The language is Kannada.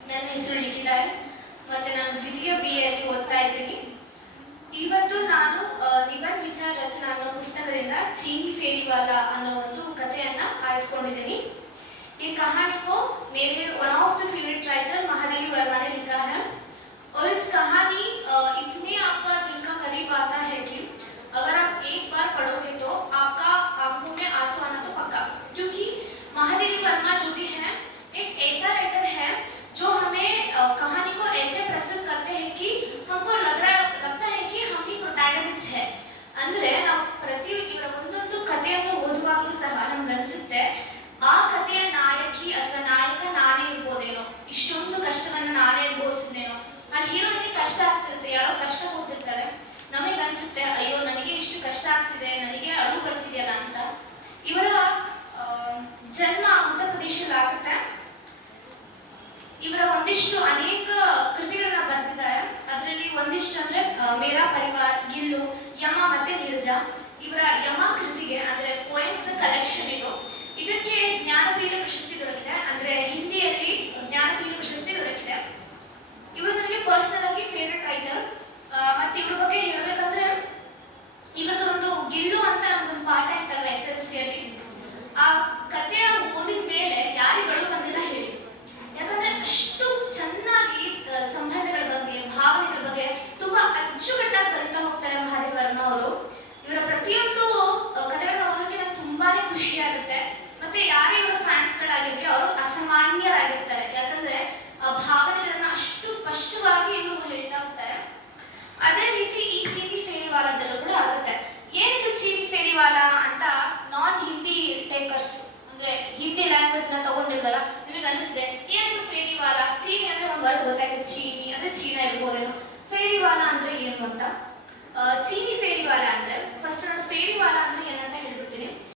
ನನ್ನ ಹೆಸರು ಲಿಖಿತಾಸ್ ಮತ್ತೆ ನಾನು ದ್ವಿತೀಯ BA ಓದ್ತಾ ಇದ್ದೀನಿ. ಇವತ್ತು ನಾನು ನಿಬಂಧ ವಿಚಾರ ರಚನಾ ಅನ್ನೋ ಪುಸ್ತಕದಿಂದ चीनी फेरी वाला ಅನ್ನೋ ಒಂದು ಕಥೆಯನ್ನ ಆಯ್ದುಕೊಂಡಿದ್ದೀನಿ. ये कहानी को मेरे one of the favourite writer Mahadevi Verma ने लिखा है और इस कहानी इतनी आपका दिल का करीब आता है कि अगर आप एक बार पढ़ोगे तो आपका आंखों में आंसू आना तो पक्का, क्योंकि महादेवी वर्मा जो भी है एक ऐसा राइटर है जो हमें कहानी को ऐसे प्रस्तुत करते हैं कि हमको लगता है कि हम भी प्रोटैगनिस्ट है. ಅಂದ್ರೆ ನಾವು ಪ್ರತಿ ಇವರ ಒಂದೊಂದು ಕಥೆಯನ್ನು ಓದುವಾಗಲೂ ಸಹ ನಮ್ಗೆ ಅನಿಸುತ್ತೆ ಆ ಕಥೆಯ ನಾಯಕಿ ಅಥವಾ ನಾಯಕ ನಾನೇ ಇರ್ಬೋದೇನೋ, ಇಷ್ಟೊಂದು ಕಷ್ಟವನ್ನ ನಾನೇ ಅನುಭವಿಸಿದ್ದೇನೋ. ಆ ಹೀರೋಯಿನ್ಗೆ ಕಷ್ಟ ಆಗ್ತಿರುತ್ತೆ, ಯಾರೋ ಕಷ್ಟ ಹೋಗ್ತಿರ್ತಾರೆ, ನಮಗೆ ಅನ್ಸುತ್ತೆ ಅಯ್ಯೋ ನನಗೆ ಇಷ್ಟು ಕಷ್ಟ ಆಗ್ತಿದೆ, ನನಗೆ ಅಳು ಬರ್ತಿದೆಯಲ್ಲ ಅಂತ. ಇವರ ಜನ್ಮ ಉತ್ತರ ಪ್ರದೇಶದಲ್ಲಾಗುತ್ತೆ. ಇವರ ಒಂದಿಷ್ಟು ಅನೇಕ ಕೃತಿಗಳನ್ನ ಬರ್ತಿದ್ದಾರೆ. ಅದರಲ್ಲಿ ಒಂದಿಷ್ಟು ಅಂದ್ರೆ ಮೇರಾ ಪರಿವಾರ, ಗಿಲ್ಲು, ಯಮ ಮತ್ತೆ ನೀರಜ. ಇವರ ಯಮ ಕೃತಿಗೆ ಅಂದ್ರೆ ಪೋಯಮ್ಸ್ ನ ಕಲೆಕ್ಷನ್ ಇದು. ಇದಕ್ಕೆ ಜ್ಞಾನಪೀಠ ಪ್ರಶಸ್ತಿ ದೊರಕಿದೆ, ಅಂದ್ರೆ ಹಿಂದಿಯಲ್ಲಿ ಜ್ಞಾನಪೀಠ ಪ್ರಶಸ್ತಿ ದೊರಕಿದೆ. ಇವರು ನನಗೆ ಪರ್ಸನಲ್ ಆಗಿ ಫೇವರೇಟ್ ರೈಟರ್. ಮತ್ತೆ ಇವ್ರ ಬಗ್ಗೆ ಹೇಳ್ಬೇಕಂದ್ರೆ ಇವರದ್ದು ಒಂದು ಗಿಲ್ಲು ಅಂತ ನಮ್ಗೊಂದು ಪಾಠ ಇತ್ತಲ್ವ SSLC ಅಲ್ಲಿ, ಆ ಕಥೆಯ ಓದಿದ ಮೇಲೆ ಯಾರಿಗಳು ಬಂದಿಲ್ಲ ಹೇಳಿ. ಯಾಕಂದ್ರೆ ಅಷ್ಟು ಚೆನ್ನಾಗಿ ಸಂಬಂಧಗಳ ಬಗ್ಗೆ, ಭಾವನೆಗಳ ಬಗ್ಗೆ ತುಂಬಾ ಅಚ್ಚುಕಟ್ಟಾಗಿ ಬರೀತಾ ಹೋಗ್ತಾರೆ ಮಹಾದೇವಿ ವರ್ಮ ಅವರು. ಇವರ ಪ್ರತಿಯೊಂದು ಕಥೆಗಳನ್ನ ಓದೋಕೆ ನಂಗೆ ತುಂಬಾನೇ ಖುಷಿ ಆಗುತ್ತೆ. ಮತ್ತೆ ಯಾರೇ ಇವರ ಫ್ಯಾನ್ಸ್ಗಳಾಗಿದ್ರೆ ಅವರು ಅಸಾಮಾನ್ಯರಾಗಿರ್ತಾರೆ, ಯಾಕಂದ್ರೆ ಆ ಭಾವನೆಗಳನ್ನ ಅಷ್ಟು ಸ್ಪಷ್ಟವಾಗಿ ಇವರು ಹೇಳ್ತಾ ಹೋಗ್ತಾರೆ. ಅದೇ ರೀತಿ ಈ ಚೀನಿ ಫೇರಿವಾಲದಲ್ಲೂ ಕೂಡ ಆಗುತ್ತೆ. ಏನಿದು ಚೀನಿ ಫೇರಿವಾಲ ಅಂತ ನಾನ್ ಹಿಂದಿ ಟೇಕರ್ಸ್ ಅಂದ್ರೆ ಹಿಂದಿ ಲ್ಯಾಂಗ್ವೇಜ್ ನ ತಗೊಂಡಿಲ್ವಲ್ಲ, ನಿಮಗೆ ಅನಿಸಿದೆ ಏನಿದು ಫೇರಿವಾಲ, ಚೀನಿ ಅಂದ್ರೆ ಒಂದು ವರ್ಡ್ ಗೊತ್ತಾಯ್ತು, ಚೀನಿ